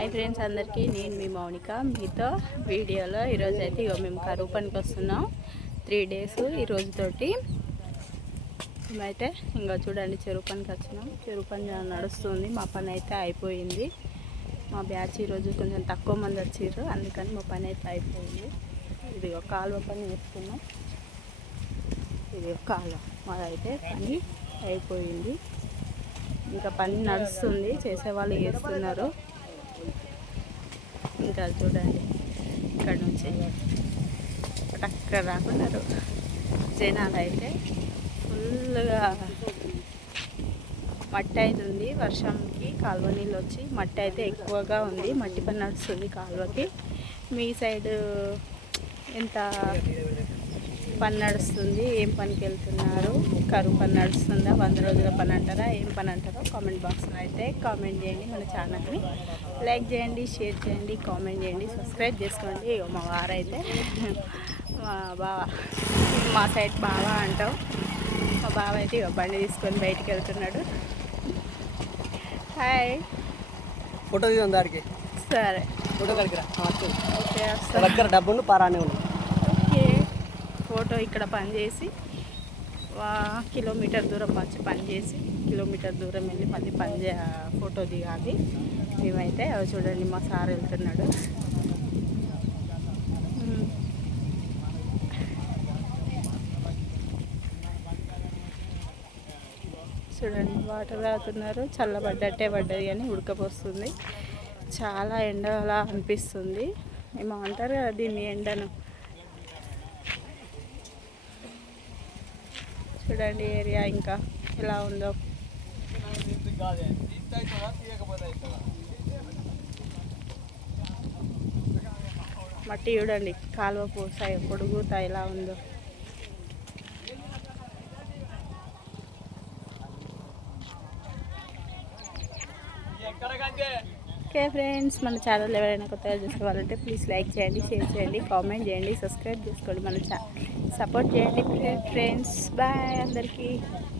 Hi friends అందరికీ నేను మీ మౌనిక. మీతో వీడియోలో ఈరోజు అయితే ఇగో మేము కరువు పనికి వస్తున్నాం. త్రీ డేస్ ఈ రోజుతోటి. మేమైతే ఇంకా చూడండి చెరువు పనికి వచ్చినాం. చెరువు పని నడుస్తుంది. మా పని అయితే అయిపోయింది. మా బ్యాచ్ ఈరోజు కొంచెం తక్కువ మంది వచ్చారు అందుకని మా పని అయితే అయిపోయింది. ఇది ఒక కాలువ పని చేస్తున్నాం. ఇది ఒక కాలువ. మాదైతే పని అయిపోయింది. ఇంకా పని నడుస్తుంది. చేసేవాళ్ళు చేస్తున్నారు. కాదు చూడండి. ఇక్కడ నుంచి అక్కడ రాకున్నారు. జనాలు అయితే ఫుల్గా మట్టి అయితే ఉంది. వర్షంకి కాలువ నీళ్ళు వచ్చి మట్టి అయితే ఎక్కువగా ఉంది. మట్టి పని నడుస్తుంది కాలువకి. మీ సైడ్ ఎంత పని నడుస్తుంది ఏం పనికి వెళ్తున్నారు కరువు పని నడుస్తుందా వంద రోజుల పని అంటారా ఏం పని అంటారో కామెంట్ బాక్స్లో అయితే కామెంట్ చేయండి మన ఛానల్ని లైక్ చేయండి షేర్ చేయండి కామెంట్ చేయండి సబ్స్క్రైబ్ చేసుకోండి. మా వారైతే మా బావ మా సైడ్ బావా అంటాం మా బావ అయితే బండి తీసుకొని బయటికి వెళ్తున్నాడు. హాయ్ ఫోటో తీద్దాం దానికి. సరే. ఫోటో కాడికి రా. ఆ, వస్తుంది. ఓకే వస్తా. దగ్గర డబ్బును పారానే ఫోటో ఇక్కడ పనిచేసి వా కిలోమీటర్ దూరం వచ్చి పనిచేసి కిలోమీటర్ దూరం వెళ్ళి మళ్ళీ పని చే ఫోటో దిగాలి. మేమైతే అవి చూడండి మా సార్ వెళ్తున్నాడు. చూడండి వాటర్ తాగుతున్నారు చల్లబడ్డట్టే పడ్డది కానీ ఉడకపోస్తుంది. చాలా ఎండలా అనిపిస్తుంది. ఏమో అంటారు కదా దీన్ని ఎండను. చూడండి ఏరియా ఇంకా ఎలా ఉందో. మట్టి చూడండి కాలువ పూసాయి పొడుగుతా ఎలా ఉందో. ఓకే ఫ్రెండ్స్ మన ఛానల్ ఎవరైనా కొత్తగా చూసుకోవాలంటే ప్లీజ్ లైక్ చేయండి షేర్ చేయండి కామెంట్ చేయండి సబ్స్క్రైబ్ చేసుకోండి మన ఛానల్ సపోర్ట్ చేయండి ఫ్రెండ్స్. బాయ్ అందరికీ.